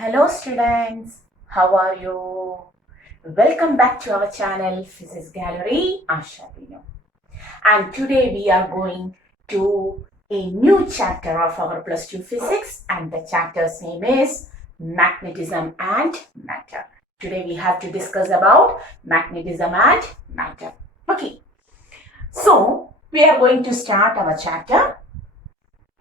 Hello students, how are you? Welcome back to our channel Physics Gallery, Asha Bino. And today we are going to a new chapter of our plus 2 physics, and the chapter's name is Magnetism and Matter. Today we have to discuss about magnetism and matter. Okay, so we are going to start our chapter.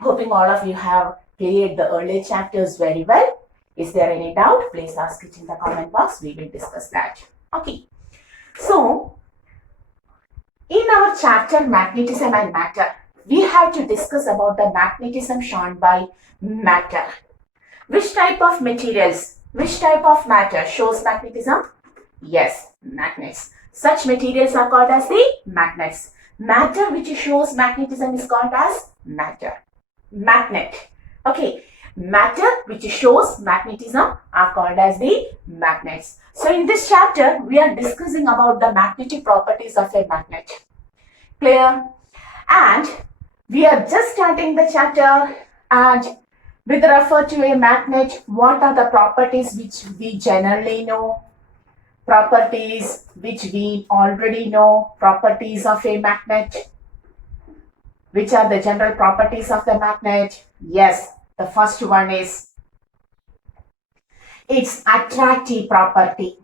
Hoping all of you have cleared the earlier chapters very well. Is there any doubt? Please ask it in the comment box. We will discuss that. Okay. So, in our chapter Magnetism and Matter, we have to discuss about the magnetism shown by matter. Which type of materials, which type of matter shows magnetism? Yes, magnets. Such materials are called as the magnets. Matter which shows magnetism is called as matter. Magnet. Okay. Matter which shows magnetism are called as the magnets. So in this chapter, we are discussing about the magnetic properties of a magnet. Clear? And we are just starting the chapter, and with refer to a magnet, what are the properties which we generally know? Properties which we already know, properties of a magnet. Which are the general properties of the magnet? Yes. The first one is its attractive property.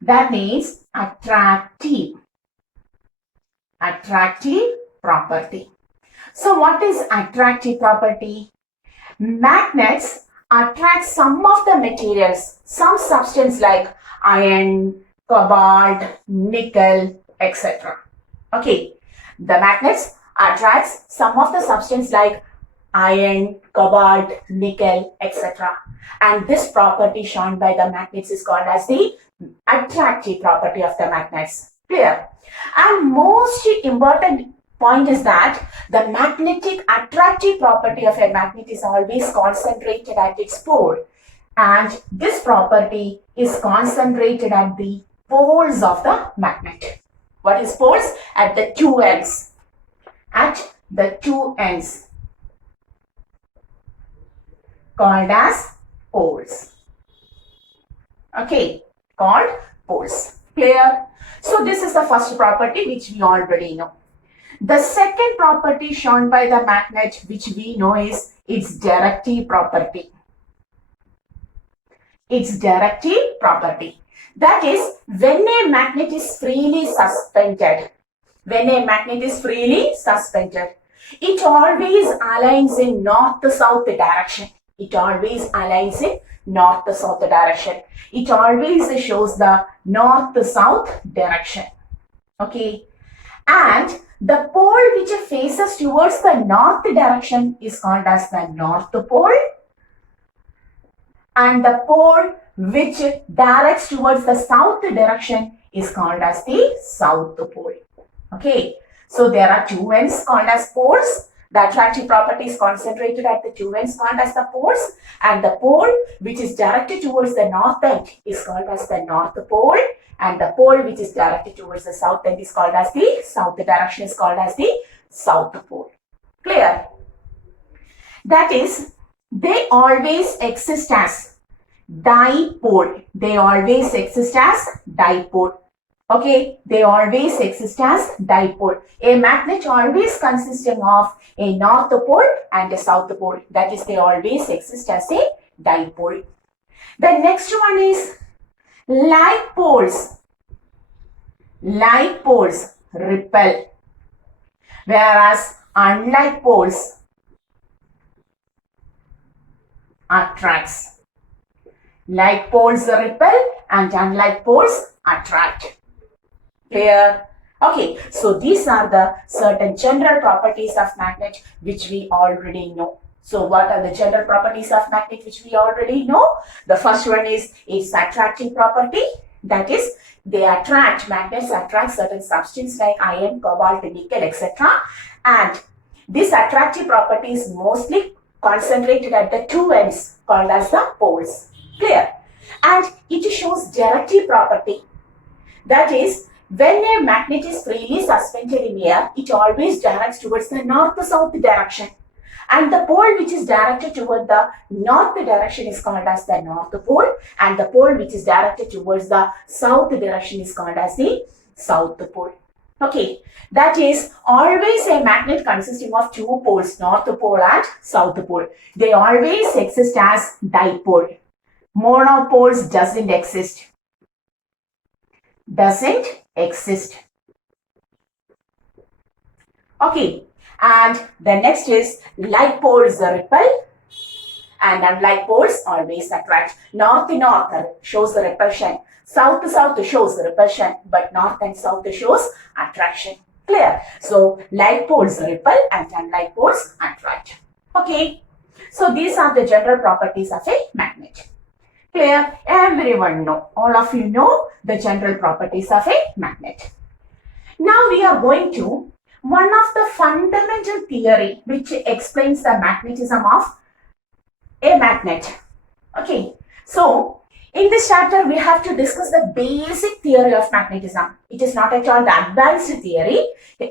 That means attractive property. So what is attractive property? Magnets attract some of the materials, some substance like iron, cobalt, nickel, etc. Okay, the magnets attracts some of the substance like iron, cobalt, nickel, etc. And this property shown by the magnets is called as the attractive property of the magnets. Clear? And most important point is that the magnetic attractive property of a magnet is always concentrated at its pole. And this property is concentrated at the poles of the magnet. What is poles? At the two ends. At the two ends. Called as poles. Okay, called poles. Clear? So this is the first property which we already know. The second property shown by the magnet which we know is its directive property. Its directive property. That is, when a magnet is freely suspended, it always aligns in north-south direction. It always aligns in north-south direction. It always shows the north-south direction. Okay. And the pole which faces towards the north direction is called as the north pole. And the pole which directs towards the south direction is called as the south pole. Okay. So there are two ends called as poles. The attractive property is concentrated at the two ends called as the poles, and the pole which is directed towards the north end is called as the north pole, and the pole which is directed towards the south end is called as the south direction is called as the south pole. Clear? That is, they always exist as dipole. They always exist as dipole. Okay, they always exist as dipole. A magnet always consisting of a north pole and a south pole. That is, they always exist as a dipole. The next one is like poles. Like poles repel, whereas unlike poles attracts. Like poles repel and unlike poles attract. Clear? Okay, so these are the certain general properties of magnet which we already know. So what are the general properties of magnet which we already know? The first one is its attractive property. That is, magnets attract certain substances like iron, cobalt, nickel, etc. And this attractive property is mostly concentrated at the two ends called as the poles. Clear? And it shows directive property. That is, when a magnet is freely suspended in air, it always directs towards the north-south direction. And the pole which is directed toward the north direction is called as the north pole, and the pole which is directed towards the south direction is called as the south pole. Okay, that is always a magnet consisting of two poles, north pole and south pole. They always exist as dipole. Monopoles doesn't exist. Doesn't exist. Okay, and the next is like poles repel and unlike poles always attract. North shows the repulsion. South shows the repulsion, but north and south shows attraction. Clear? So like poles repel and unlike poles attract. Okay, so these are the general properties of a magnet. Clear? Everyone know, all of you know the general properties of a magnet. Now we are going to one of the fundamental theory which explains the magnetism of a magnet. Okay, so in this chapter we have to discuss the basic theory of magnetism. It is not at all the advanced theory.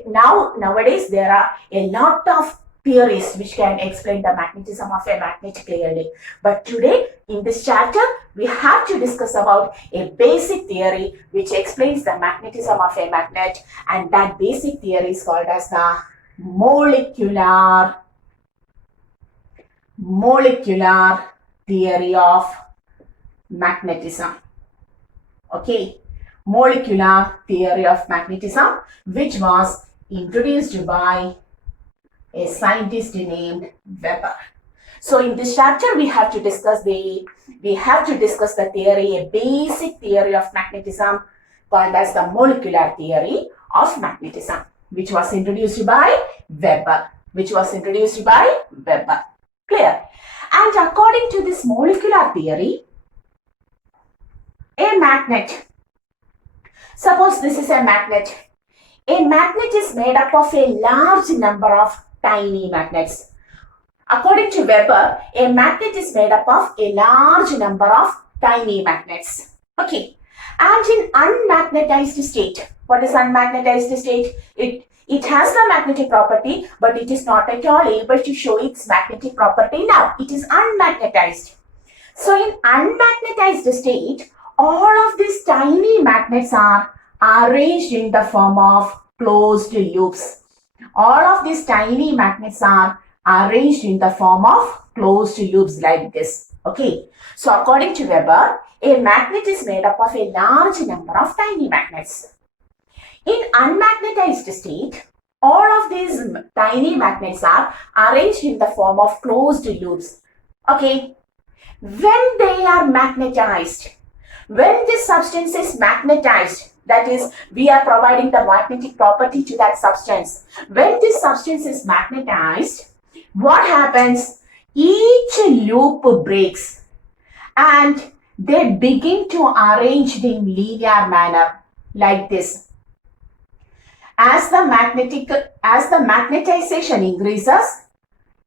Nowadays there are a lot of theories which can explain the magnetism of a magnet clearly. But today in this chapter we have to discuss about a basic theory which explains the magnetism of a magnet, and that basic theory is called as the molecular theory of magnetism. Okay, molecular theory of magnetism, which was introduced by a scientist named Weber. So in this chapter we have to discuss the theory, a basic theory of magnetism called as the molecular theory of magnetism, which was introduced by Weber. Clear? And according to this molecular theory, a magnet, suppose this is a magnet. A magnet is made up of a large number of tiny magnets. According to Weber, a magnet is made up of a large number of tiny magnets. Okay. And in unmagnetized state, what is unmagnetized state? It has the magnetic property, but it is not at all able to show its magnetic property now. It is unmagnetized. So in unmagnetized state, all of these tiny magnets are arranged in the form of closed loops. All of these tiny magnets are arranged in the form of closed loops like this. Okay. So according to Weber, a magnet is made up of a large number of tiny magnets. In unmagnetized state, all of these tiny magnets are arranged in the form of closed loops. Okay. When they are magnetized, when this substance is magnetized, that is, we are providing the magnetic property to that substance. When this substance is magnetized, what happens? Each loop breaks and they begin to arrange in linear manner like this. As the magnetization increases,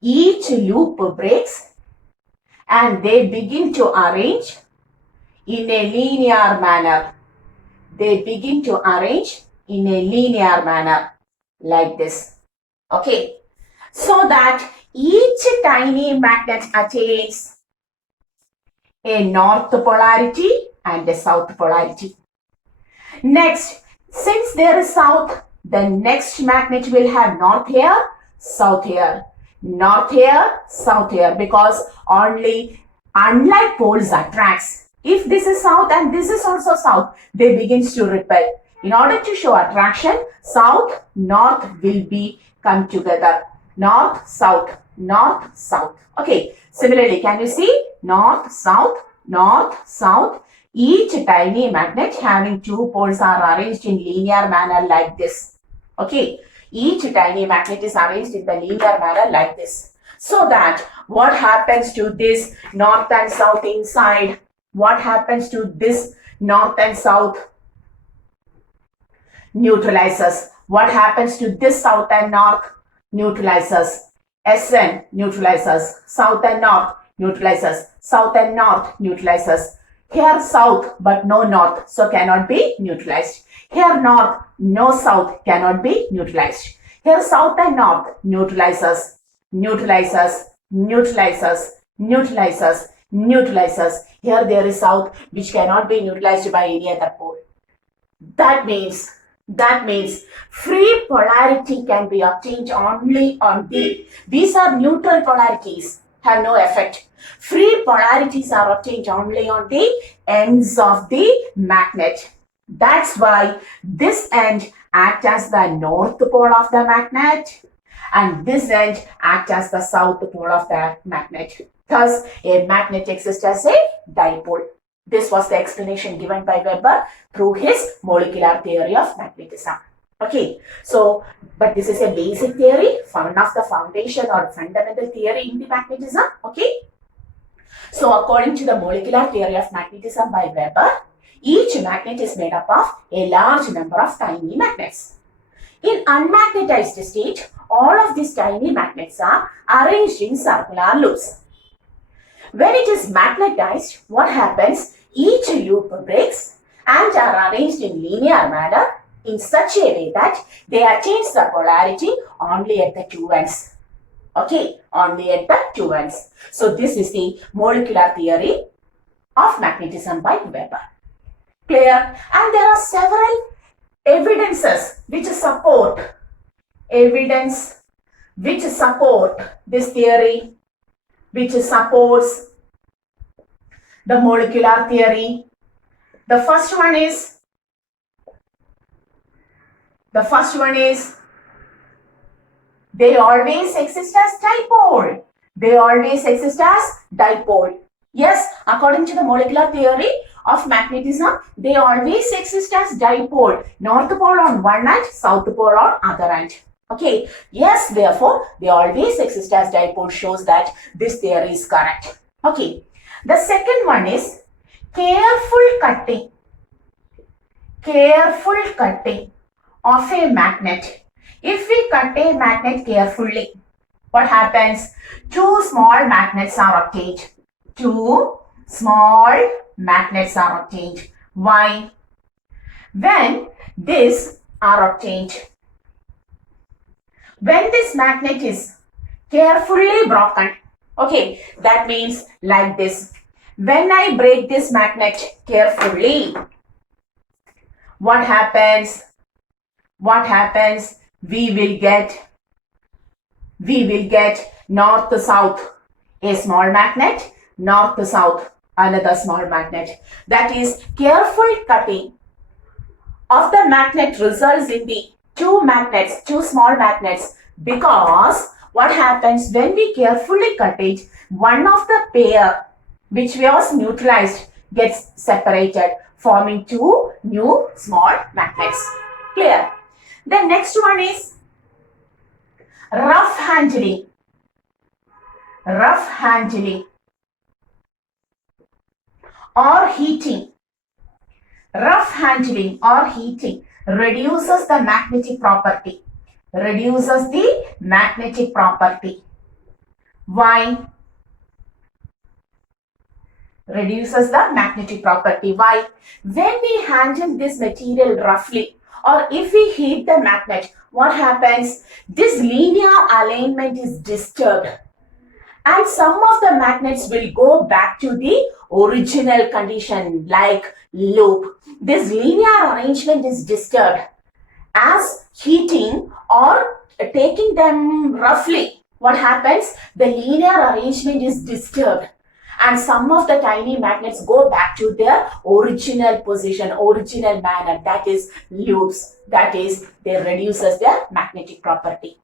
each loop breaks and they begin to arrange in a linear manner. They begin to arrange in a linear manner like this. Okay. So that each tiny magnet attains a north polarity and a south polarity. Next, since there is south, the next magnet will have north here, south here. North here, south here, because only unlike poles attracts. If this is south and this is also south, they begins to repel. In order to show attraction, south, north will be come together. North, south, north, south. Okay. Similarly, can you see? North, south, north, south. Each tiny magnet having two poles are arranged in linear manner like this. Okay. Each tiny magnet is arranged in the linear manner like this. So that what happens to this north and south inside? What happens to this north and south? Neutralizes. What happens to this south and north? Neutralizes. Sn neutralizes. South and north neutralizes. South and north neutralizes. Here south but no north, so cannot be neutralized. Here north, no south, cannot be neutralized. Here south and north neutralizes. neutralizes, neutralizes, neutralizes, neutralizes. Here there is south which cannot be neutralized by any other pole. That means free polarity can be obtained only on these are neutral polarities, have no effect. Free polarities are obtained only on the ends of the magnet. That's why this end acts as the north pole of the magnet and this end acts as the south pole of the magnet. Thus, a magnet exists as a dipole. This was the explanation given by Weber through his molecular theory of magnetism. Okay, so, but this is a basic theory, one of the foundation or fundamental theory in the magnetism. Okay, so according to the molecular theory of magnetism by Weber, each magnet is made up of a large number of tiny magnets. In unmagnetized state, all of these tiny magnets are arranged in circular loops. When it is magnetized, what happens? Each loop breaks and are arranged in linear manner in such a way that they attain the polarity only at the two ends. Okay, only at the two ends. So this is the molecular theory of magnetism by Weber. Clear? And there are several evidences which support this theory, which supports the molecular theory. The first one is they always exist as dipole. They always exist as dipole. Yes, according to the molecular theory of magnetism, they always exist as dipole. North pole on one end, south pole on other end. Okay, yes, therefore, they always exist as dipole shows that this theory is correct. Okay, the second one is careful cutting of a magnet. If we cut a magnet carefully, what happens? Two small magnets are obtained. Two small magnets are obtained. Why? When these are obtained, when this magnet is carefully broken, okay, that means like this. When I break this magnet carefully, what happens? We will get north to south, a small magnet, north to south, another small magnet. That is, careful cutting of the magnet results in the two small magnets, because what happens when we carefully cut it, one of the pair which was neutralized gets separated, forming two new small magnets. Clear? The next one is rough handling or heating. Rough handling or heating reduces the magnetic property. Why? Reduces the magnetic property. Why? When we handle this material roughly, or if we heat the magnet, what happens? This linear alignment is disturbed and some of the magnets will go back to the original condition like loop. This linear arrangement is disturbed. As heating or taking them roughly, what happens? The linear arrangement is disturbed and some of the tiny magnets go back to their original position, original manner, that is loops. That is, they reduces their magnetic property.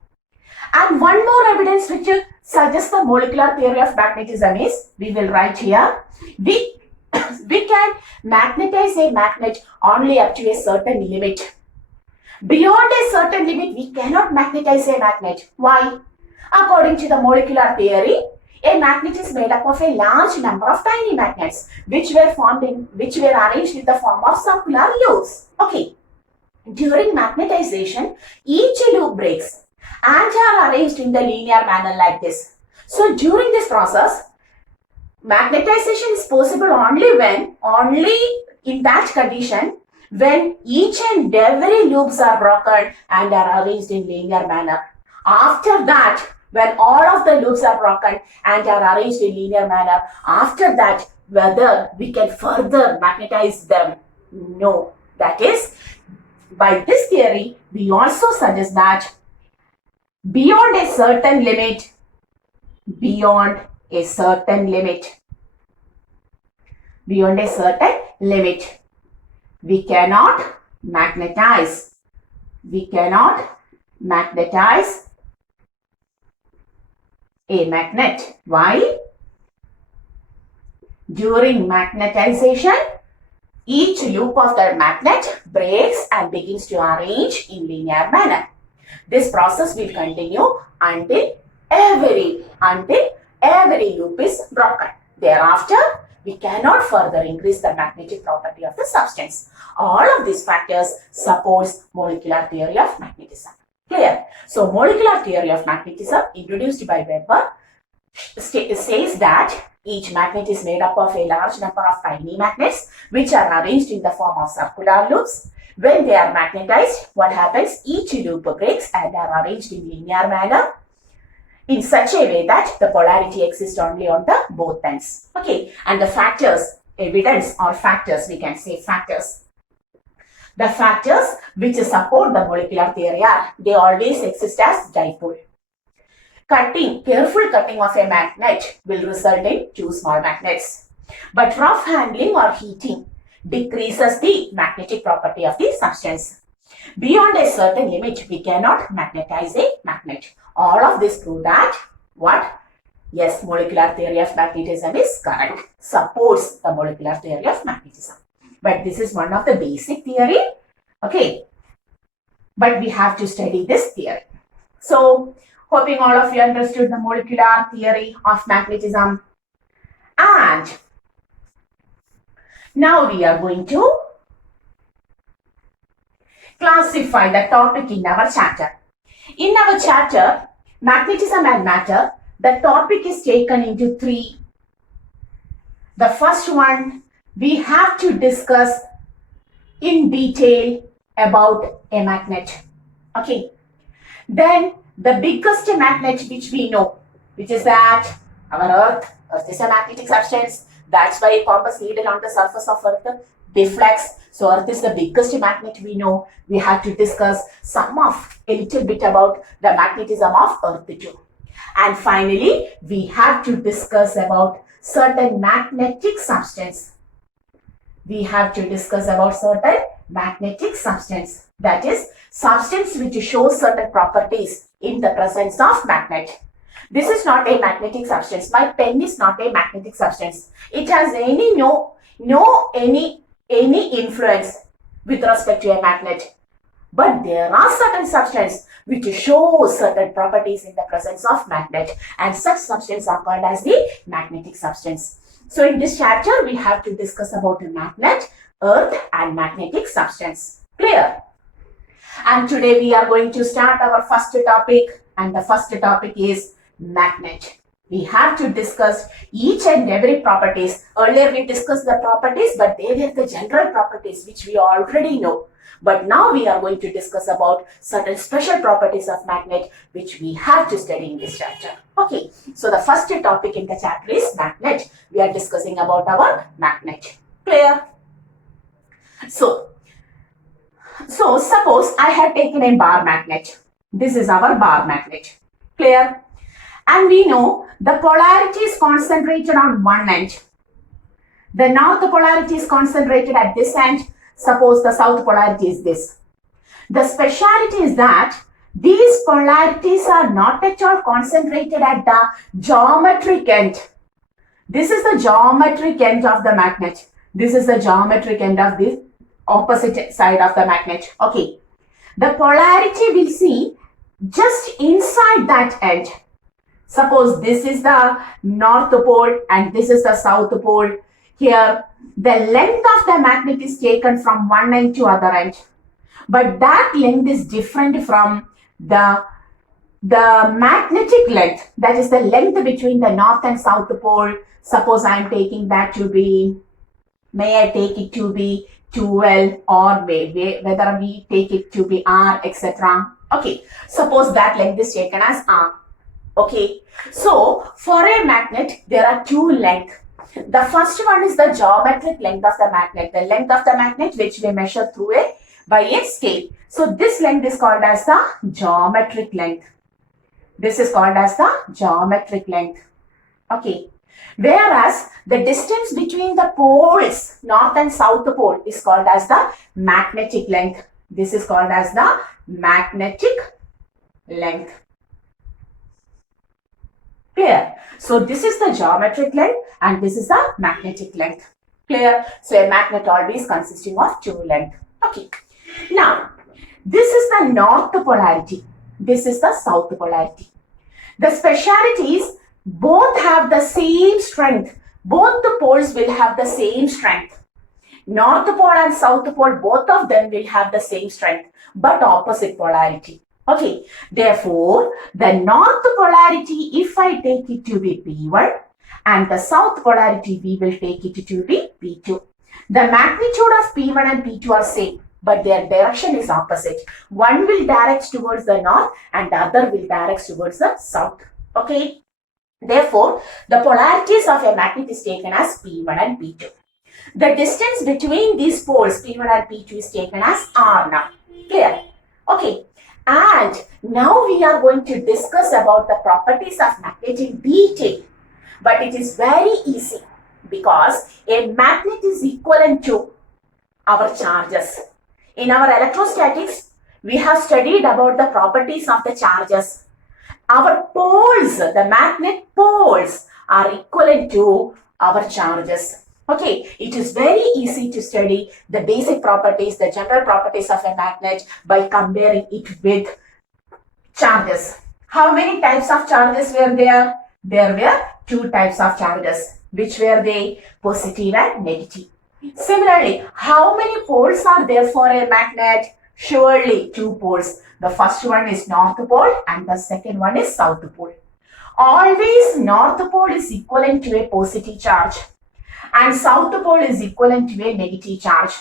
And one more evidence which suggests the molecular theory of magnetism is, we will write here, we can magnetize a magnet only up to a certain limit. Beyond a certain limit, we cannot magnetize a magnet. Why? According to the molecular theory, a magnet is made up of a large number of tiny magnets which were arranged in the form of circular loops. Okay. During magnetization, each loop breaks and are arranged in the linear manner like this. So during this process, magnetization is possible only in that condition when each and every loops are broken and are arranged in linear manner. After that, When all of the loops are broken and are arranged in linear manner, after that, whether we can further magnetize them? No. That is, by this theory, we also suggest that beyond a certain limit, beyond a certain limit, we cannot magnetize. We cannot magnetize a magnet. Why? During magnetization, each loop of the magnet breaks and begins to arrange in linear manner. This process will continue until every loop is broken. Thereafter, we cannot further increase the magnetic property of the substance. All of these factors supports molecular theory of magnetism. Clear? So, molecular theory of magnetism introduced by Weber says that each magnet is made up of a large number of tiny magnets which are arranged in the form of circular loops. When they are magnetized, what happens? Each loop breaks and are arranged in linear manner in such a way that the polarity exists only on the both ends. Okay, and the factors, evidence or factors, we can say factors. The factors which support the molecular theory are, they always exist as dipole. Careful cutting of a magnet will result in two small magnets. But rough handling or heating decreases the magnetic property of the substance. Beyond a certain limit, we cannot magnetize a magnet. All of this prove that what? Yes, molecular theory of magnetism is correct. Supports the molecular theory of magnetism. But this is one of the basic theory. Okay. But we have to study this theory. So, hoping all of you understood the molecular theory of magnetism. And now we are going to classify the topic in our chapter. In our chapter, Magnetism and Matter, the topic is taken into three. The first one, we have to discuss in detail about a magnet. Okay. Then the biggest magnet which we know, which is that our Earth is a magnetic substance. That's why a compass needle on the surface of Earth deflects. So Earth is the biggest magnet we know. We have to discuss a little bit about the magnetism of Earth too. And finally, we have to discuss about certain magnetic substance. We have to discuss about certain magnetic substance. That is, substance which shows certain properties in the presence of magnet. This is not a magnetic substance. My pen is not a magnetic substance. It has any influence with respect to a magnet. But there are certain substances which show certain properties in the presence of magnet, and such substances are called as the magnetic substance. So in this chapter, we have to discuss about the magnet, Earth and magnetic substance. Clear? And today we are going to start our first topic, and the first topic is magnet. We have to discuss each and every properties. Earlier we discussed the properties, but they were the general properties which we already know. But now we are going to discuss about certain special properties of magnet which we have to study in this chapter. Okay, so the first topic in the chapter is magnet. We are discussing about our magnet. Clear? So suppose I had taken a bar magnet. This is our bar magnet. Clear? And we know the polarity is concentrated on one end. The north polarity is concentrated at this end. Suppose the south polarity is this. The speciality is that these polarities are not at all concentrated at the geometric end. This is the geometric end of the magnet. This is the geometric end of the opposite side of the magnet. Okay. The polarity will see just inside that end. Suppose this is the north pole and this is the south pole. Here, the length of the magnet is taken from one end to other end. But that length is different from the magnetic length. That is the length between the north and south pole. Suppose I am taking that to be, may I take it to be 2L or whether we take it to be R, etc. Okay, suppose that length is taken as R. Okay, so for a magnet, there are two lengths. The first one is the geometric length of the magnet, the length of the magnet which we measure through by a scale. So this length is called as the geometric length. This is called as the geometric length. Okay. Whereas the distance between the poles, north and south pole, is called as the magnetic length. This is called as the magnetic length. Clear? So this is the geometric length and this is the magnetic length. Clear? So a magnet always consisting of two lengths. Okay. Now, this is the north polarity. This is the south polarity. The speciality is both have the same strength. Both the poles will have the same strength. North pole and south pole, both of them will have the same strength, but opposite polarity. Okay, therefore, the north polarity, if I take it to be P1 and the south polarity, we will take it to be P2. The magnitude of P1 and P2 are same, but their direction is opposite. One will direct towards the north and the other will direct towards the south. Okay, therefore, the polarities of a magnet is taken as P1 and P2. The distance between these poles, P1 and P2, is taken as R now. Clear? Okay. And now we are going to discuss about the properties of magnet in detail. But it is very easy because a magnet is equivalent to our charges. In our electrostatics, we have studied about the properties of the charges. Our poles, the magnet poles, are equivalent to our charges. Okay, it is very easy to study the basic properties, the general properties of a magnet by comparing it with charges. How many types of charges were there? There were two types of charges. Which were they? Positive and negative. Similarly, how many poles are there for a magnet? Surely two poles. The first one is north pole and the second one is south pole. Always north pole is equivalent to a positive charge and south pole is equivalent to a negative charge.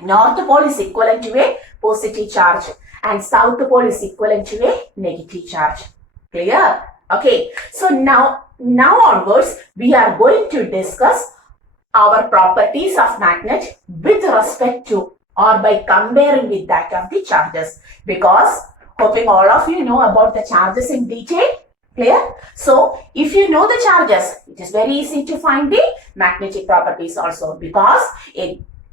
North pole is equivalent to a positive charge and south pole is equivalent to a negative charge. Clear? Okay. So now onwards, we are going to discuss our properties of magnet with respect to or by comparing with that of the charges, because hoping all of you know about the charges in detail. Clear? So, if you know the charges, it is very easy to find the magnetic properties also, because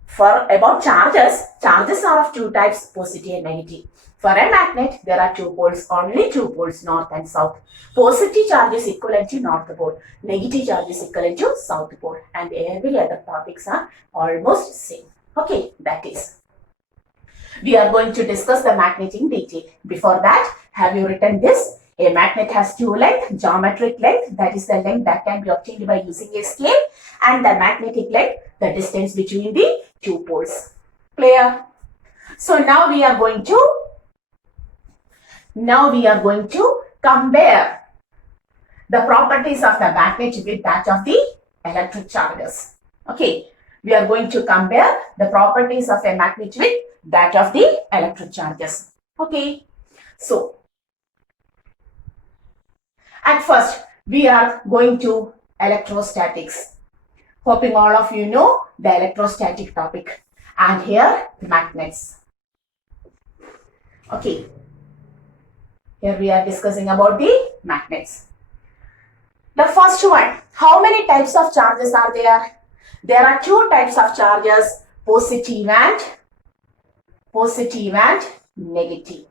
for about charges are of two types, positive and negative. For a magnet, there are two poles, only two poles, north and south. Positive charge is equivalent to north pole, negative charge is equivalent to south pole, and every other topics are almost same. Okay, that is. We are going to discuss the magnet in detail. Before that, have you written this? A magnet has two lengths, geometric length, that is the length that can be obtained by using a scale, and the magnetic length, the distance between the two poles. Clear? So now we are going to compare the properties of the magnet with that of the electric charges. Okay, we are going to compare the properties of a magnet with that of the electric charges. Okay, so at first we are going to electrostatics. Hoping all of you know the electrostatic topic, and here magnets. Okay, here we are discussing about the magnets. The first one, how many types of charges are there? There are two types of charges, positive and negative.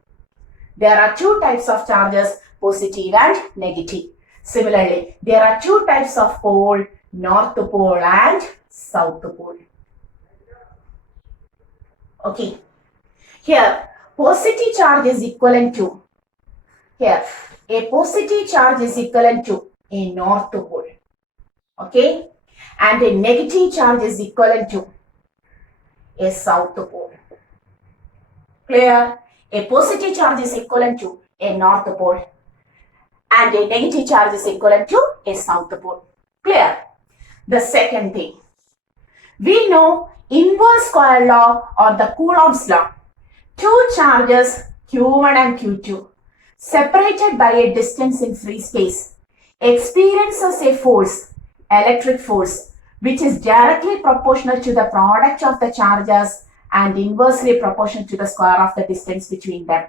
There are two types of charges, positive and negative. Similarly, there are two types of pole, north pole and south pole. Okay, here positive charge is equivalent to, here a positive charge is equivalent to a north pole. Okay, and a negative charge is equivalent to a south pole. Clear? A positive charge is equivalent to a north pole and a negative charge is equivalent to a south pole. Clear? The second thing, we know inverse coil law or the Coulomb's law. Two charges Q1 and Q2. separated by a distance in free space, experiences a force, electric force, which is directly proportional to the product of the charges and inversely proportional to the square of the distance between them.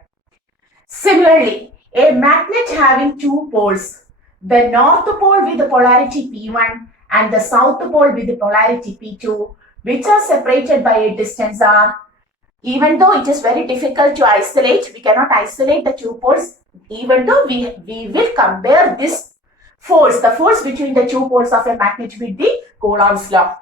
Similarly, a magnet having two poles, the north pole with the polarity P1 and the south pole with the polarity P2, which are separated by a distance r. Even though it is very difficult to isolate, we cannot isolate the two poles, even though we will compare this force, the force between the two poles of a magnet with the Coulomb's law.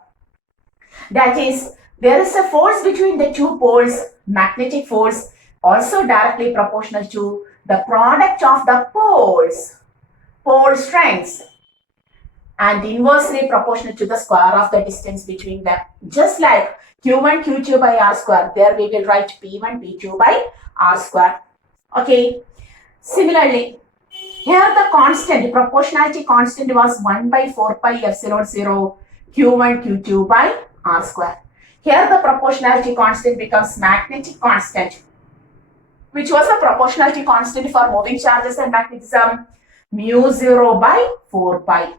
That is, there is a force between the two poles, magnetic force, also directly proportional to the product of the poles, pole strengths, and inversely proportional to the square of the distance between them. Just like Q1, Q2 by R square, there we will write P1, P2 by R square. Okay. Similarly, here the constant, proportionality constant was 1 by 4 pi epsilon 0 Q1, Q2 by R square. Here the proportionality constant becomes magnetic constant, which was a proportionality constant for moving charges and magnetism, mu 0 by 4 pi.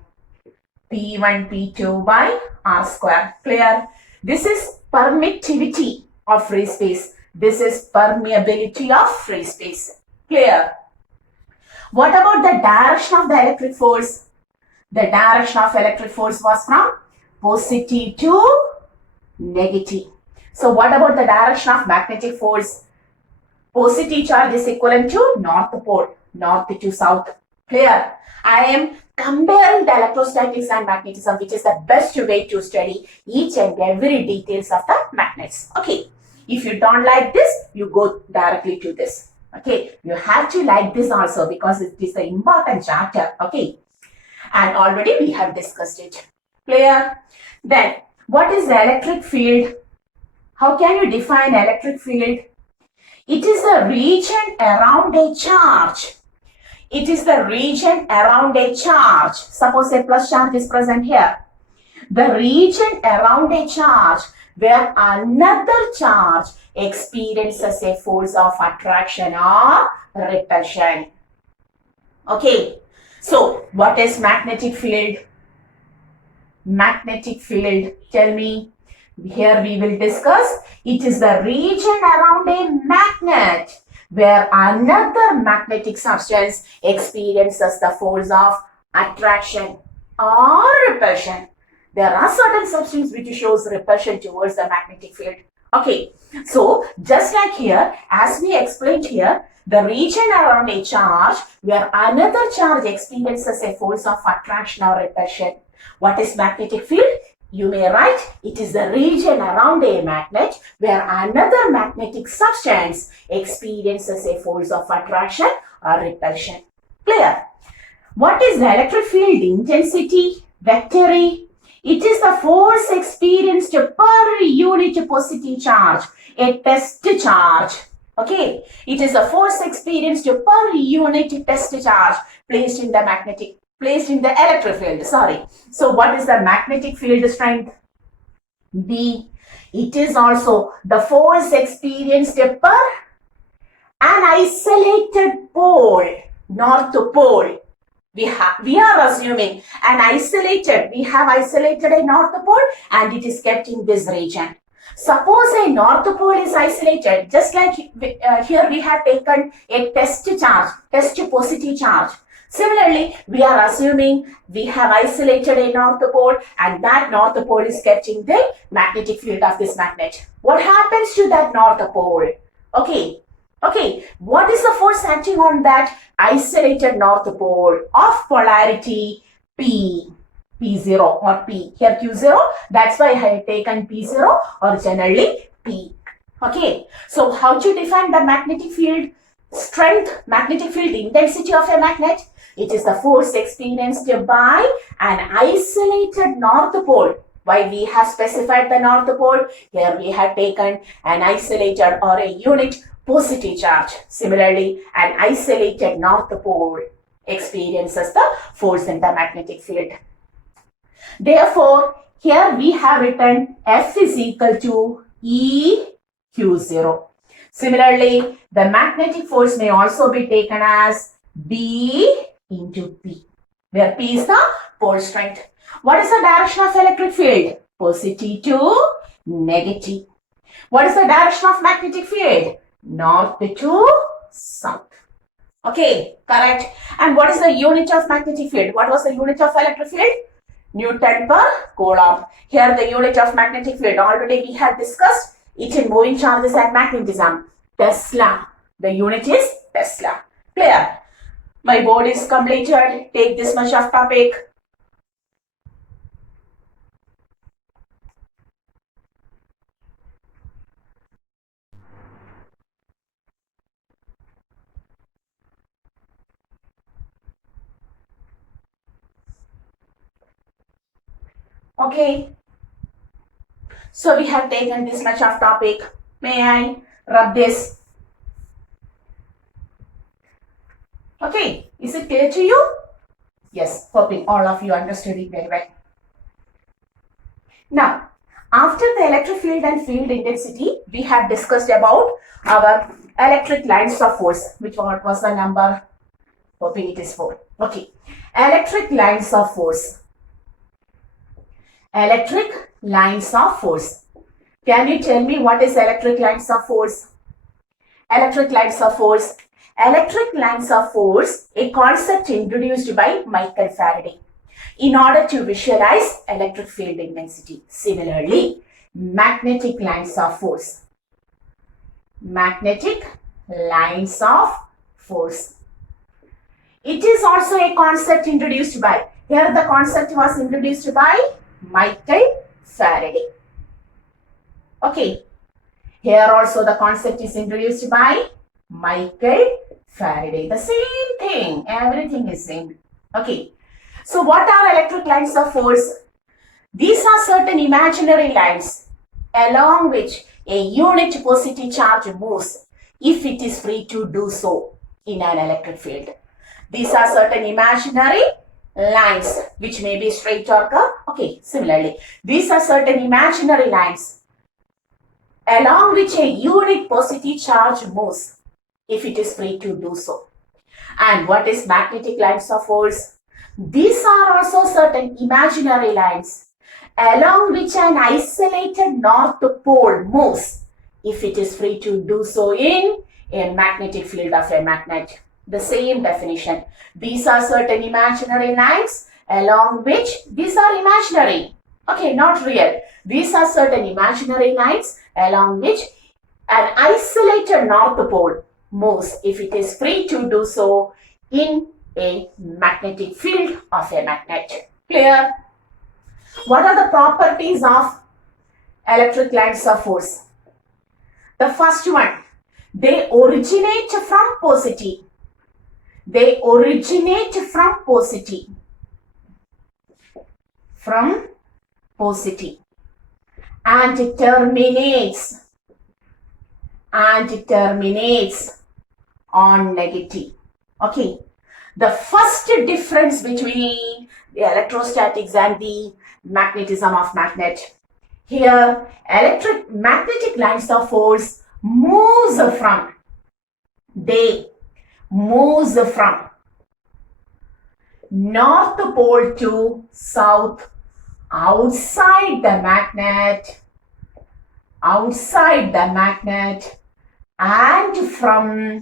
P1, P2 by R square. Clear? This is permittivity of free space. This is permeability of free space. Clear? What about the direction of the electric force? The direction of electric force was from positive to negative. So what about the direction of magnetic force? Positive charge is equivalent to north pole, north to south. Clear? I am comparing the electrostatics and magnetism, which is the best way to study each and every details of the magnets. Okay. If you don't like this, you go directly to this. Okay. You have to like this also because it is the important chapter. Okay. And already we have discussed it. Clear? Then, what is the electric field? How can you define electric field? It is the region around a charge. It is the region around a charge. Suppose a plus charge is present here. The region around a charge where another charge experiences a force of attraction or repulsion. Okay. So, what is magnetic field? Magnetic field, tell me. Here we will discuss. It is the region around a magnet where another magnetic substance experiences the force of attraction or repulsion. There are certain substances which shows repulsion towards the magnetic field. Okay, so just like here, as we explained here, the region around a charge where another charge experiences a force of attraction or repulsion. What is magnetic field? You may write, it is the region around a magnet where another magnetic substance experiences a force of attraction or repulsion. Clear? What is the electric field intensity? Vector E. It is the force experienced per unit positive charge, a test charge. Okay, it is the force experienced per unit test charge placed in the electric field. Sorry. So what is the magnetic field strength? B. It is also the force experienced per an isolated pole, north pole. We are assuming we have isolated a north pole and it is kept in this region. Suppose a north pole is isolated, just like here we have taken a test charge, test positive charge. Similarly, we are assuming we have isolated a north pole and that north pole is kept in the magnetic field of this magnet. What happens to that north pole? Okay, what is the force acting on that isolated north pole of polarity P? P0 or P. Here Q0, that's why I have taken P0 or generally P. Okay, so how to define the magnetic field strength, magnetic field intensity of a magnet? It is the force experienced by an isolated north pole. Why we have specified the north pole? Here we have taken an isolated or a unit positive charge. Similarly, an isolated north pole experiences the force in the magnetic field. Therefore, here we have written F is equal to E Q0. Similarly, the magnetic force may also be taken as B into P, where P is the pole strength. What is the direction of electric field? Positive to negative. What is the direction of magnetic field? North to south. Okay, correct. And what is the unit of magnetic field? What was the unit of electric field? Newton per Coulomb. Here the unit of magnetic field. Already we have discussed it in moving charges and magnetism. Tesla. The unit is Tesla. Clear? My board is completed. Take this much of topic. Okay. So we have taken this much of topic. May I rub this? Okay. Is it clear to you? Yes. Hoping all of you understood it very well. Now, after the electric field and field intensity, we have discussed about our electric lines of force. Which one was the number? Hoping it is 4. Okay. Electric lines of force. Electric lines of force. Can you tell me what is electric lines of force? Electric lines of force. Electric lines of force, a concept introduced by Michael Faraday in order to visualize electric field intensity. Similarly, magnetic lines of force. Magnetic lines of force. It is also a concept introduced by, here the concept was introduced by Michael Faraday. Okay. Here also the concept is introduced by Michael Faraday. The same thing. Everything is same. Okay. So what are electric lines of force? These are certain imaginary lines along which a unit positive charge moves if it is free to do so in an electric field. These are certain imaginary lines which may be straight or curved. Okay, similarly, these are certain imaginary lines along which a unit positive charge moves if it is free to do so. And what is magnetic lines of force? These are also certain imaginary lines along which an isolated north pole moves if it is free to do so in a magnetic field of a magnet. The same definition. These are certain imaginary lines along which, these are imaginary, okay, not real. These are certain imaginary lines along which an isolated north pole moves if it is free to do so in a magnetic field of a magnet. Clear? What are the properties of electric lines of force? The first one, they originate from positive. They originate from positive. From positive. And it terminates on negative. Okay. The first difference between the electrostatics and the magnetism of magnet. Here, magnetic lines of force moves from north pole to south outside the magnet and from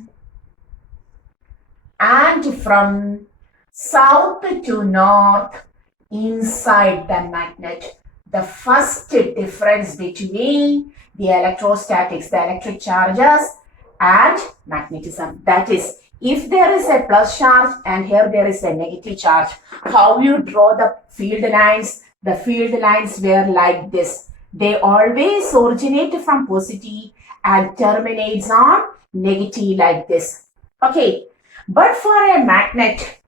south to north inside the magnet. The first difference between the electrostatics, the electric charges, and magnetism. That is, if there is a plus charge and here there is a negative charge, how you draw the field lines? The field lines were like this. They always originate from positive and terminates on negative like this. Okay. But for a magnet,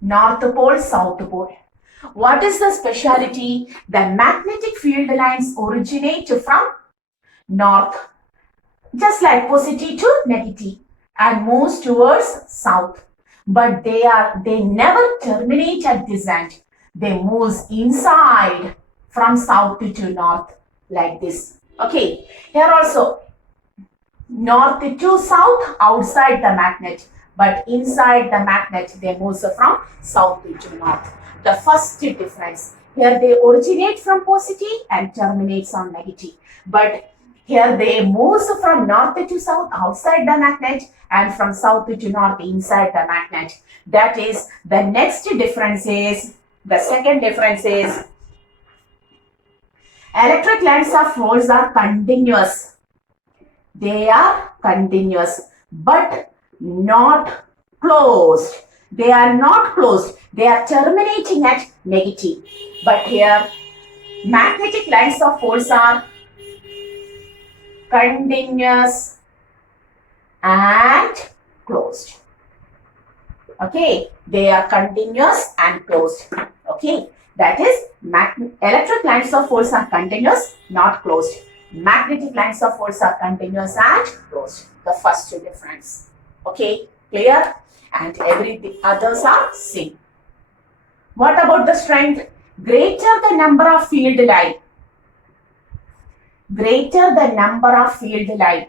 north pole, south pole, what is the speciality? The magnetic field lines originate from north, just like positive to negative, and moves towards south. But they never terminate at this end. They move inside from south to north like this. Okay, here also north to south outside the magnet, but inside the magnet they move from south to north. The first difference, here they originate from positive and terminates on negative, but here they move from north to south outside the magnet and from south to north inside the magnet. That is the next difference. Is the second difference is electric lines of holes are continuous. They are continuous but not closed. They are not closed. They are terminating at negative. But here magnetic lines of holes are continuous and closed. Okay, they are continuous and closed. Okay, that is electric lines of force are continuous, not closed. Magnetic lines of force are continuous and closed. The first difference. Okay, clear? And every others are same. What about the strength? Greater the number of field line. Greater the number of field line,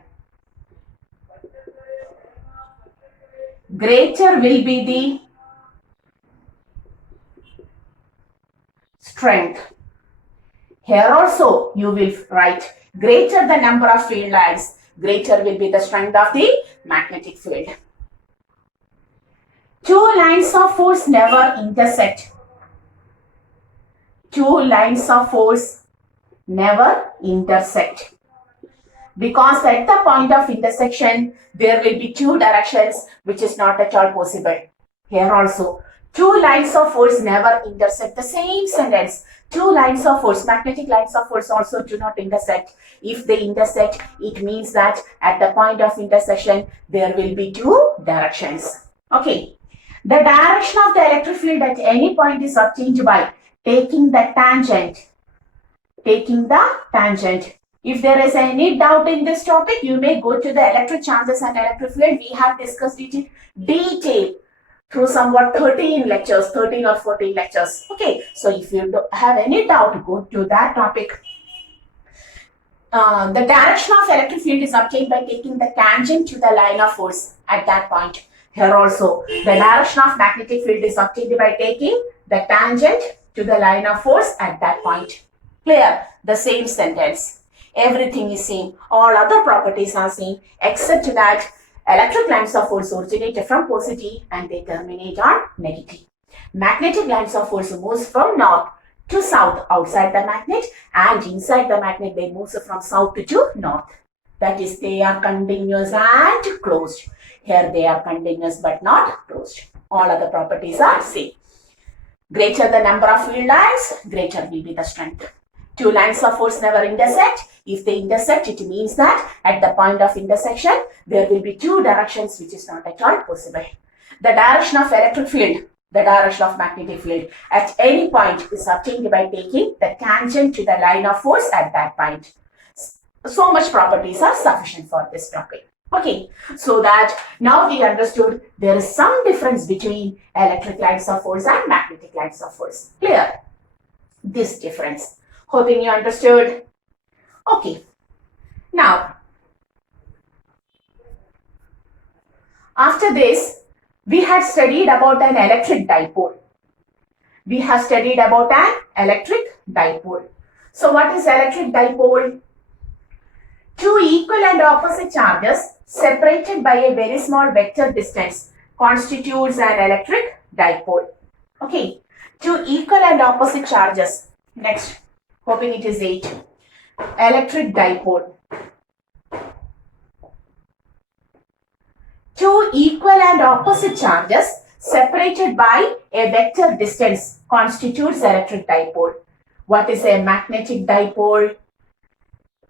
greater will be the strength. Here also you will write greater the number of field lines, greater will be the strength of the magnetic field. Two lines of force never intersect. Two lines of force never intersect. Because at the point of intersection, there will be two directions which is not at all possible. Here also, two lines of force never intersect. The same sentence. Two lines of force, magnetic lines of force also do not intersect. If they intersect, it means that at the point of intersection, there will be two directions. Okay. The direction of the electric field at any point is obtained by taking the tangent. Taking the tangent. If there is any doubt in this topic, you may go to the electric charges and electric field. We have discussed it in detail through somewhat 13 lectures, 13 or 14 lectures. Okay, so if you have any doubt, go to that topic. The direction of electric field is obtained by taking the tangent to the line of force at that point. Here also, the direction of magnetic field is obtained by taking the tangent to the line of force at that point. Clear? The same sentence. Everything is same. All other properties are same except that electric lines of force originate from positive and they terminate on negative. Magnetic lines of force moves from north to south outside the magnet and inside the magnet they move from south to north. That is, they are continuous and closed. Here they are continuous but not closed. All other properties are same. Greater the number of field lines, greater will be the strength. Two lines of force never intersect. If they intersect, it means that at the point of intersection, there will be two directions which is not at all possible. The direction of electric field, the direction of magnetic field at any point is obtained by taking the tangent to the line of force at that point. So much properties are sufficient for this topic. Okay, so that now we understood there is some difference between electric lines of force and magnetic lines of force. Clear? This difference. Hoping you understood. Okay. Now, after this, we had studied about an electric dipole. We have studied about an electric dipole. So, what is electric dipole? Two equal and opposite charges separated by a very small vector distance constitutes an electric dipole. Okay. Two equal and opposite charges. Next. Hoping it is 8. Electric dipole. Two equal and opposite charges separated by a vector distance constitutes electric dipole. What is a magnetic dipole?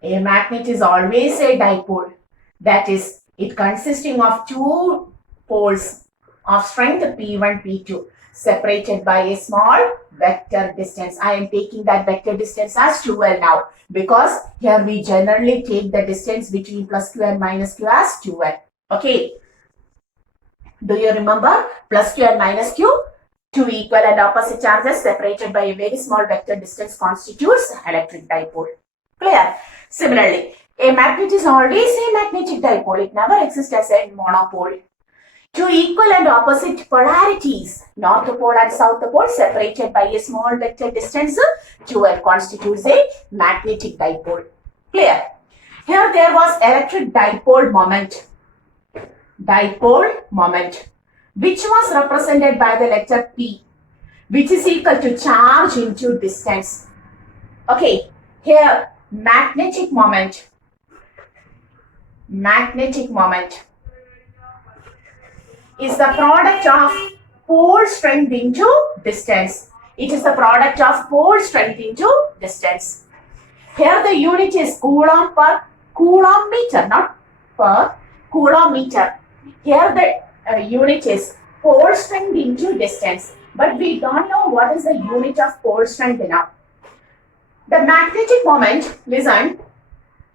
A magnet is always a dipole. That is, it consisting of two poles of strength P1, P2 separated by a small vector distance. I am taking that vector distance as 2L now because here we generally take the distance between plus Q and minus Q as 2L. Okay. Do you remember? Plus Q and minus Q, two equal and opposite charges separated by a very small vector distance constitutes electric dipole. Clear? Similarly, a magnet is always a magnetic dipole. It never exists as a monopole. Two equal and opposite polarities, north pole and south pole, separated by a small vector distance, 2L, constitutes a magnetic dipole. Clear? Here there was electric dipole moment. Dipole moment, which was represented by the letter P, which is equal to charge into distance. Okay, here magnetic moment is the product of pole strength into distance. It is the product of pole strength into distance. Here the unit is coulomb per coulomb meter, not per coulomb meter. Here the unit is pole strength into distance, but we don't know what is the unit of pole strength now. The magnetic moment, listen,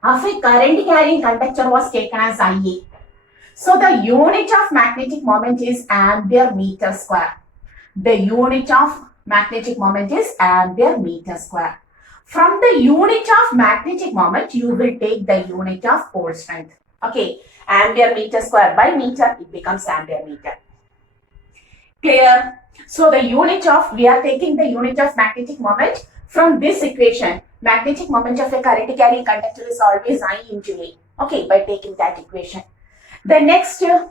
of a current carrying conductor was taken as IA. So the unit of magnetic moment is ampere meter square. The unit of magnetic moment is ampere meter square. From the unit of magnetic moment, you will take the unit of pole strength. Okay, ampere meter square by meter, it becomes ampere meter. Clear? So the unit of, we are taking the unit of magnetic moment from this equation. Magnetic moment of a current carrying conductor is always I into A. Okay, by taking that equation. The next, okay,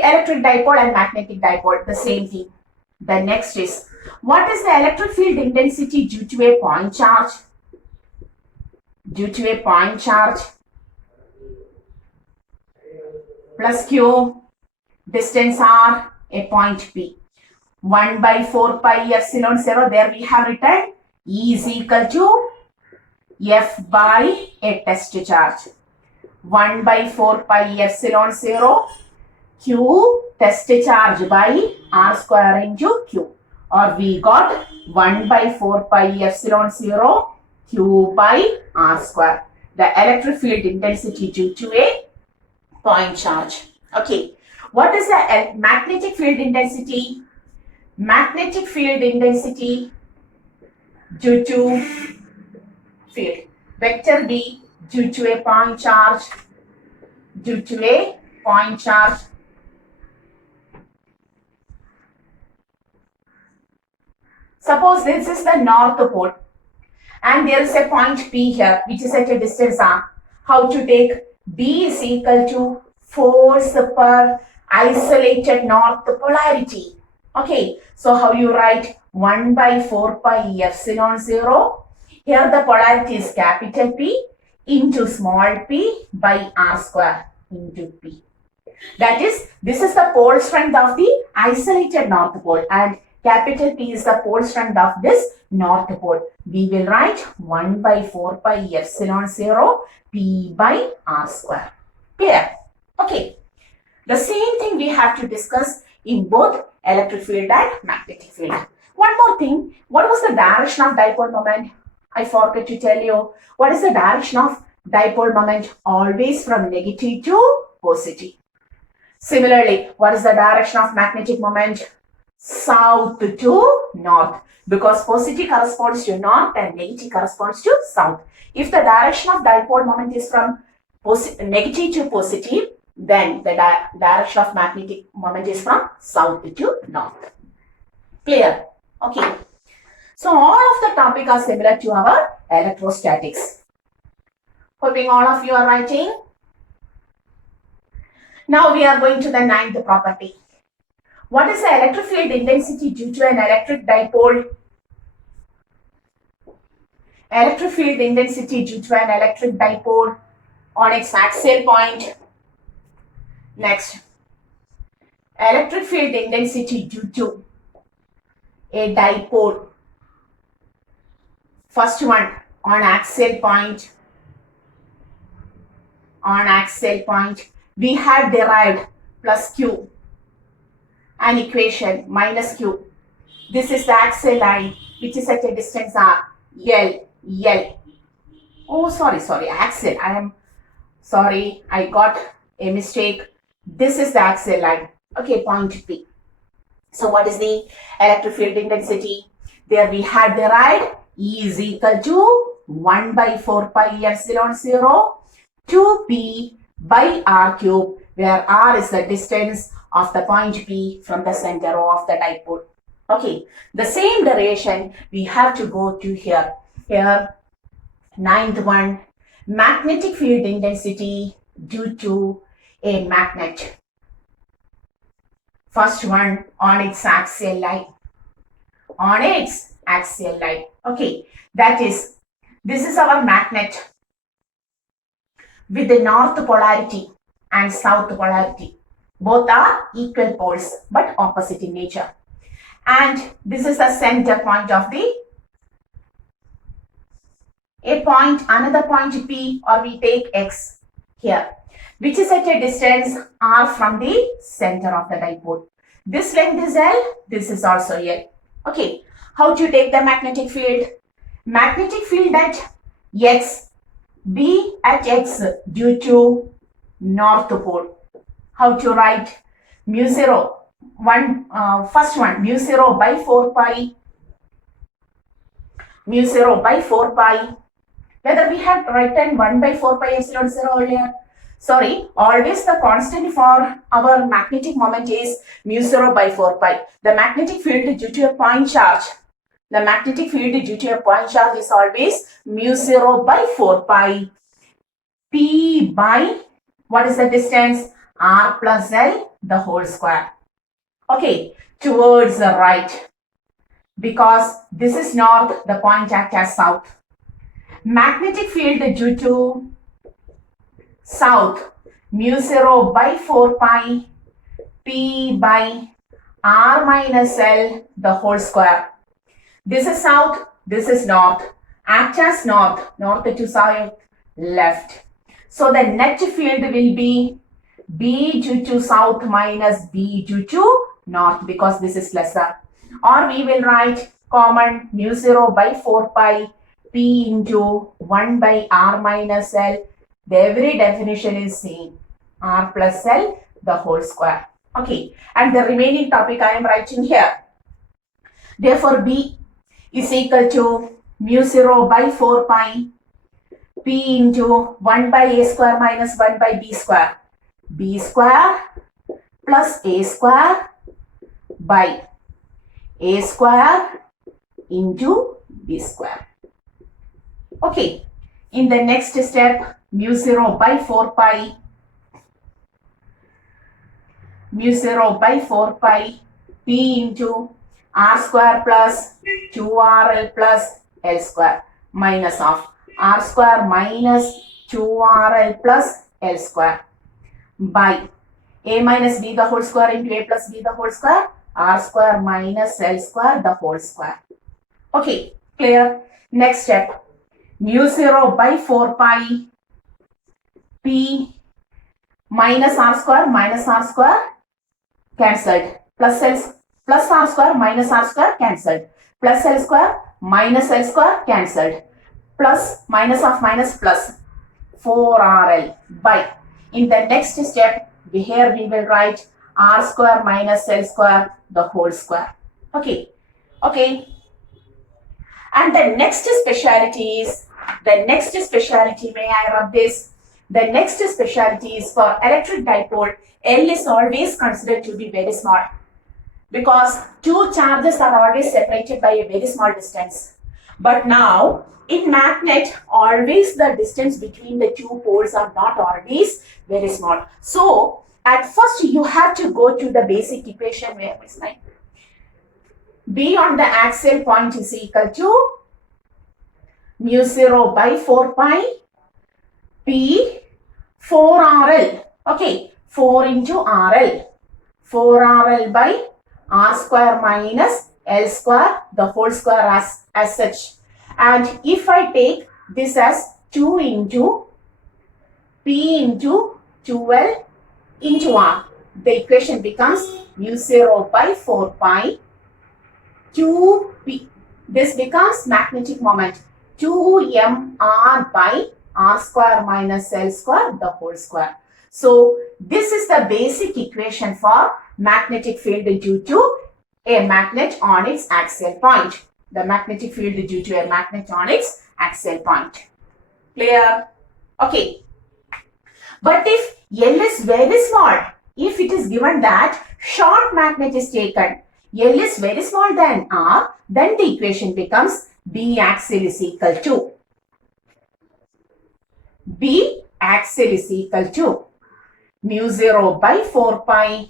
electric dipole and magnetic dipole, the same thing. The next is, what is the electric field intensity due to a point charge? Due to a point charge plus Q, distance R, a point P. 1 by 4 pi epsilon 0, there we have written E is equal to F by a test charge. 1 by 4 pi epsilon 0 Q test charge by R square into Q. Or we got 1 by 4 pi epsilon 0 Q by R square. The electric field intensity due to a point charge. Okay. What is the magnetic field intensity? Magnetic field intensity due to field. Vector B due to a point charge. Due to a point charge. Suppose this is the north pole and there is a point P here which is at a distance R. How to take? B is equal to force per isolated north polarity. Okay, so how you write? 1 by 4 pi epsilon 0. Here the polarity is capital P into small p by R square into P. That is, this is the pole strength of the isolated north pole and capital P is the pole strength of this north pole. We will write 1 by 4 pi epsilon 0 P by R square. Clear? Okay. The same thing we have to discuss in both electric field and magnetic field. One more thing. What was the direction of dipole moment? I forgot to tell you. What is the direction of dipole moment? Always from negative to positive. Similarly, what is the direction of magnetic moment? South to north. Because positive corresponds to north and negative corresponds to south. If the direction of dipole moment is from negative to positive, then the direction of magnetic moment is from south to north. Clear? Okay. So all of the topic are similar to our electrostatics. Hoping all of you are writing. Now we are going to the ninth property. What is the electric field intensity due to an electric dipole? Electric field intensity due to an electric dipole on its axial point. Next, electric field intensity due to a dipole. First one on axial point. On axial point, we have derived plus Q, an equation minus Q. This is the axial line which is at a distance R. L. Oh, sorry, axial. I am sorry, I got a mistake. This is the axial line. Okay, point P. So what is the electric field intensity? There we had derived E is equal to 1 by 4 pi epsilon 0 2p by r cube, where r is the distance of the point P from the center of the dipole. Okay, the same derivation we have to go to here. Here, ninth one, magnetic field intensity due to a magnet. First one, on its axial line. On its axial line. Okay, that is, this is our magnet with the north polarity and south polarity. Both are equal poles but opposite in nature. And this is the center point of another point P, or we take X here, which is at a distance R from the center of the dipole. This length is L, this is also L. Okay, how to take the magnetic field? Magnetic field at X, B at X due to north pole. How to write? Mu 0, first one, mu 0 by 4 pi, mu 0 by 4 pi. Whether we have written 1 by 4 pi epsilon 0 earlier? Sorry, always the constant for our magnetic moment is mu 0 by 4 pi. The magnetic field due to a point charge. The magnetic field due to a point charge is always mu 0 by 4 pi. P by, what is the distance? R plus L, the whole square. Okay, towards the right. Because this is north, the point acts as south. Magnetic field due to south, mu 0 by 4 pi P by R minus L, the whole square. This is south, this is north. Act as north, north to south, left. So the net field will be B due to south minus B due to north, because this is lesser. Or we will write common mu 0 by 4 pi P into 1 by R minus L. The every definition is same. R plus L, the whole square. Okay, and the remaining topic I am writing here. Therefore, B is equal to mu 0 by 4 pi P into 1 by A square minus 1 by B square. B square plus A square by A square into B square. Okay, in the next step, mu 0 by 4 pi P into R square plus 2RL plus L square minus of R square minus 2RL plus L square by A minus B the whole square into A plus B the whole square, R square minus L square the whole square. Okay, clear? Next step, mu 0 by 4 pi P minus R square cancelled, plus R square minus R square cancelled, plus L square minus L square cancelled, plus minus of minus plus 4RL by, in the next step here we will write R square minus L square the whole square. Okay, and the next speciality is, may I rub this? The next specialty is for electric dipole, L is always considered to be very small, because two charges are always separated by a very small distance. But now in magnet, always the distance between the two poles are not always very small. So at first you have to go to the basic equation where is my B on the axial point is equal to mu 0 by 4 pi P 4RL. Okay, 4 into RL. 4RL by R square minus L square, the whole square as such. And if I take this as 2 into P into 2L into R, the equation becomes mu 0 by 4 pi 2P. This becomes magnetic moment 2mR by R square minus L square the whole square. So this is the basic equation for magnetic field due to a magnet on its axial point. The magnetic field due to a magnet on its axial point. Clear? Okay. But if L is very small, if it is given that short magnet is taken, L is very small than R, then the equation becomes B axial is equal to B axial is equal to mu 0 by 4 pi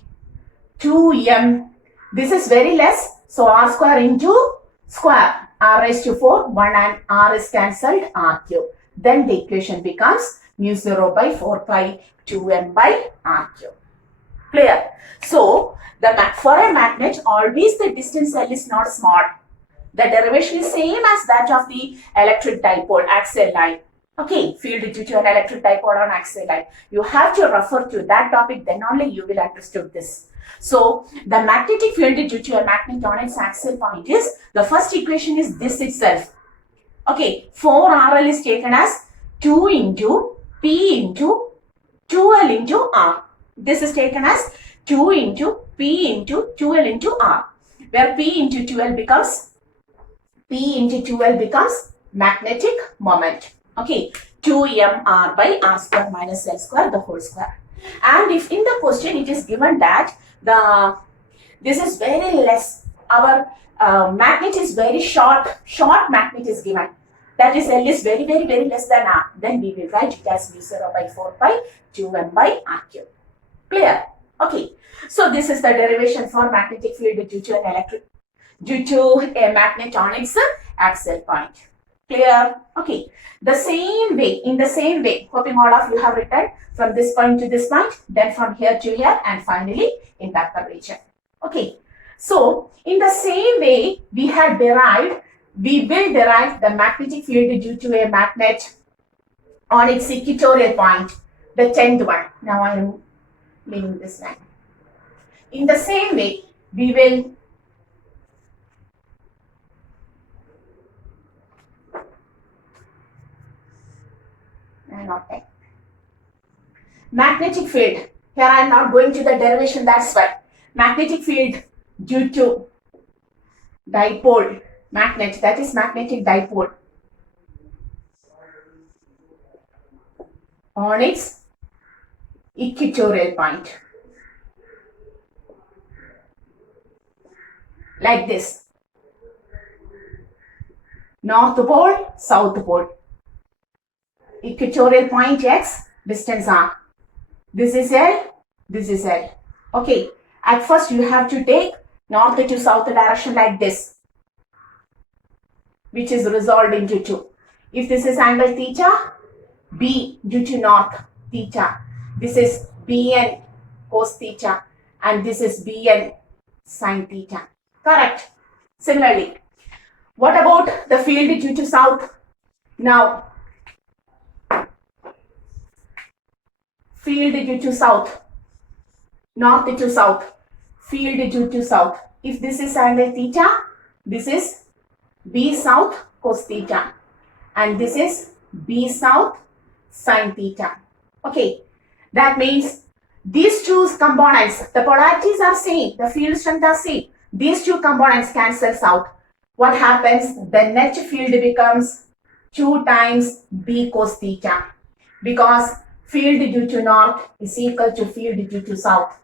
2m. This is very less, so r square into square, r raised to 4, 1 and r is cancelled, r cube. Then the equation becomes mu 0 by 4 pi 2m by r cube. Clear? So, for a magnet, always the distance L is not small. The derivation is same as that of the electric dipole axial line. Okay, field due to an electric dipole on axial line. You have to refer to that topic, then only you will understand this. So, the magnetic field due to a magnet on its axial point is, the first equation is this itself. Okay, 4RL is taken as 2 into P into 2L into R. This is taken as 2 into P into 2L into R, where P into 2L becomes magnetic moment. Okay, 2mr by r square minus L square the whole square. And if in the question it is given that this is very less, our magnet is very short magnet is given, that is L is very less than R, then we will write it as mu 0 by 4 pi 2m by r cube. Clear? Okay. So this is the derivation for magnetic field due to a magnet on its axial point. Clear? Okay. In the same way, hoping all of you have written from this point to this point, then from here to here, and finally in the upper region. Okay. So in the same way, we will derive the magnetic field due to a magnet on its equatorial point, the 10th one. Now I am leaving this line. In the same way, we will magnetic field. Here I am not going to the derivation, that's why. Magnetic field due to dipole magnet, that is magnetic dipole on its equatorial point. Like this. North pole, south pole. Equatorial point X, distance R. This is L, this is L. Okay. At first you have to take north to south direction like this, which is resolved into 2. If this is angle theta, B due to north theta. This is Bn cos theta and this is Bn sin theta. Correct. Similarly, what about the field due to south? Now, field due to south, north to south, field due to south. If this is angle theta, this is B south cos theta and this is B south sin theta. Okay, that means these two components, the polarities are same, the field strength are same. These two components cancels out. What happens? The net field becomes 2 times B cos theta, because field due to north is equal to field due to south,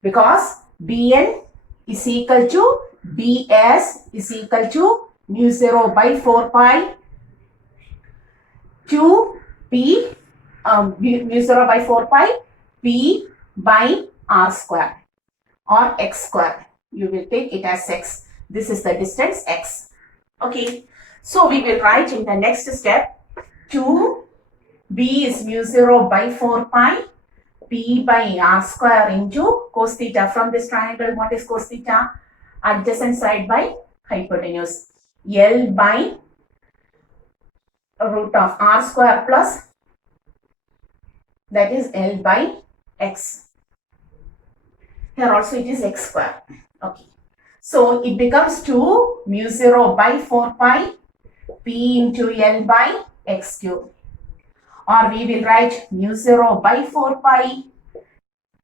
because Bn is equal to Bs is equal to mu 0 by 4 pi 2 P mu 0 by 4 pi P by R square or X square. You will take it as X. This is the distance X. Okay. So we will write in the next step 2 B is mu 0 by 4 pi P by R square into cos theta. From this triangle, what is cos theta? Adjacent side by hypotenuse. L by root of R square plus, that is L by X. Here also it is X square. Okay. So it becomes 2 mu 0 by 4 pi P into L by X cube. Or we will write mu 0 by 4 pi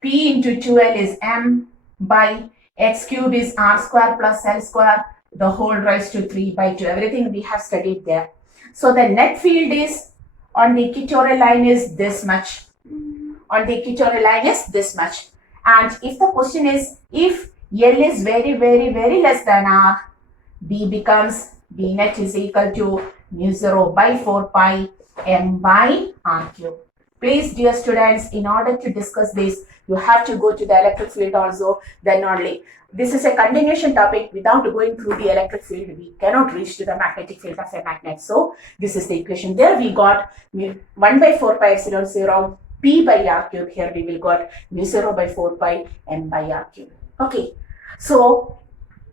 P into 2L is M by X cube is R square plus L square, the whole raised to 3 by 2. Everything we have studied there. So the net field is on the equatorial line is this much. On the equatorial line is this much. And if the question is, if L is very, very, very less than R, B becomes B net is equal to mu 0 by 4 pi m by R cube. Please, dear students, in order to discuss this, you have to go to the electric field also, then only. This is a continuation topic. Without going through the electric field, we cannot reach to the magnetic field of a magnet. So, this is the equation. There we got 1 by 4 pi epsilon 0 P by R cube. Here we will got mu 0 by 4 pi M by R cube. Okay. So,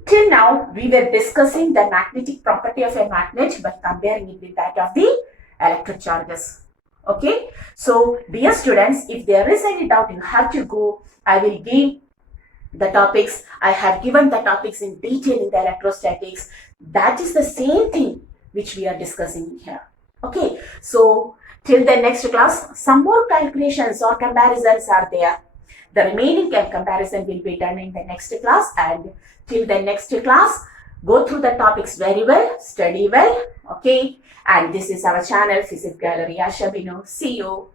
till now, we were discussing the magnetic property of a magnet by comparing it with that of the electric charges. Okay. So, dear students, if there is any doubt, you have to go. I will give the topics. I have given the topics in detail in the electrostatics. That is the same thing which we are discussing here. Okay. So, till the next class, some more calculations or comparisons are there. The remaining comparison will be done in the next class, and till the next class, go through the topics very well, study well, okay? And this is our channel, Physics Gallery Ashabino. See you.